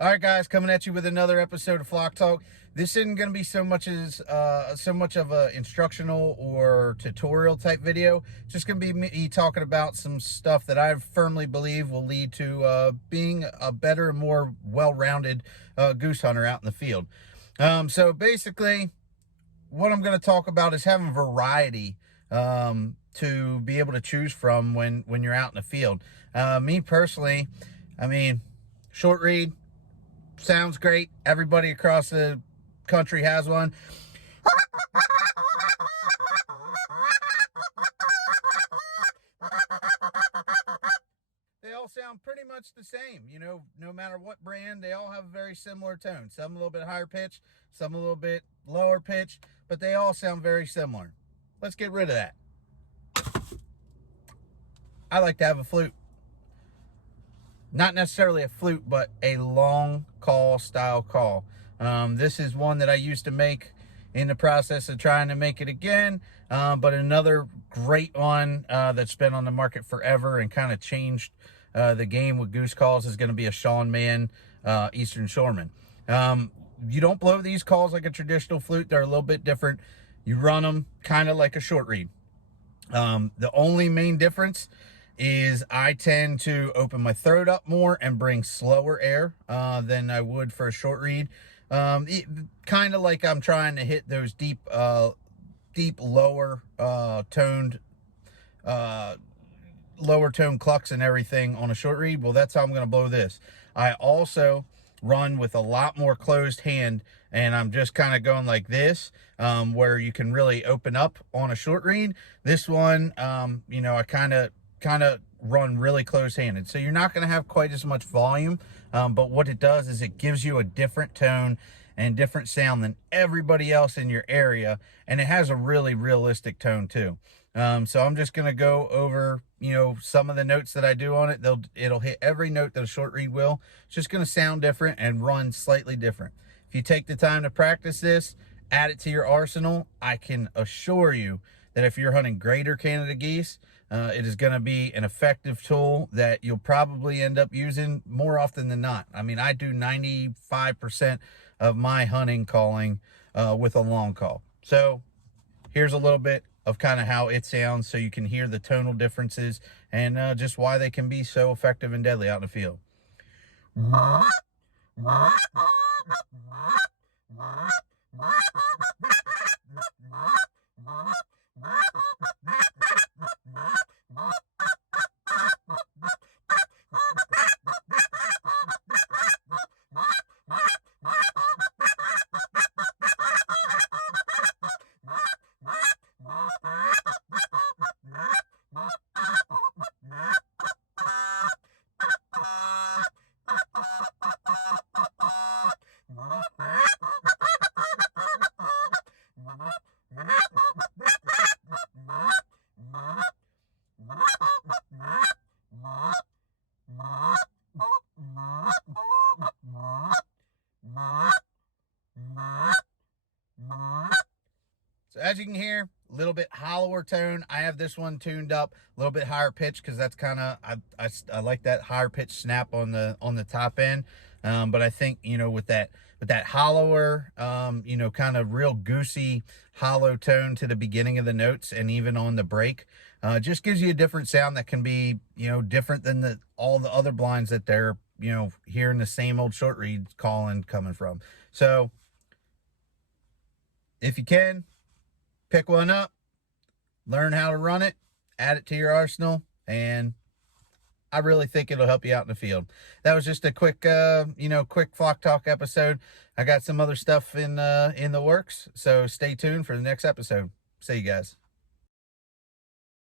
All right, guys, coming at you with another episode of Flock Talk. This isn't going to be so much of a instructional or tutorial type video. It's just going to be me talking about some stuff that I firmly believe will lead to being a better and more well-rounded goose hunter out in the field. So basically, what I'm going to talk about is having variety to be able to choose from when you're out in the field. Me personally, I mean, short reed sounds great. Everybody across the country has one. They all sound pretty much the same, you know, no matter what brand. They all have a very similar tone. Some a little bit higher pitch, some a little bit lower pitch, but they all sound very similar. Let's get rid of that. I like to have a flute. Not necessarily a flute, but a long call style call. This is one that I used to make, in the process of trying to make it again. But another great one that's been on the market forever and kind of changed the game with goose calls is going to be a Shawn Mann Eastern Shoreman. You don't blow these calls like a traditional flute. They're a little bit different. You run them kind of like a short reed. The only main difference is I tend to open my throat up more and bring slower air than I would for a short reed. Kind of like I'm trying to hit those deep lower toned clucks and everything on a short reed. Well, that's how I'm going to blow this. I also run with a lot more closed hand, and I'm just kind of going like this, where you can really open up on a short reed. This one, you know, I kind of run really close-handed, so you're not going to have quite as much volume, but what it does is it gives you a different tone and different sound than everybody else in your area, and it has a really realistic tone too. So I'm just going to go over, you know, some of the notes that I do on it. It'll hit every note that a short reed will. It's just going to sound different and run slightly different. If you take the time to practice this, add it to your arsenal, I can assure you that if you're hunting greater Canada geese, it is going to be an effective tool that you'll probably end up using more often than not. I mean, I do 95% of my hunting calling with a long call. So here's a little bit of kind of how it sounds so you can hear the tonal differences and just why they can be so effective and deadly out in the field. So as you can hear, a little bit hollower tone. I have this one tuned up a little bit higher pitch because that's kind of, I like that higher pitch snap on the top end. But I think, you know, with that hollower, you know, kind of real goosey hollow tone to the beginning of the notes and even on the break, just gives you a different sound that can be, you know, different than all the other blinds that they're, you know, hearing the same old short reed calling coming from. So if you can, pick one up, learn how to run it, add it to your arsenal, and I really think it'll help you out in the field. That was just a quick, you know, quick Flock Talk episode. I got some other stuff in the works, so stay tuned for the next episode. See you guys.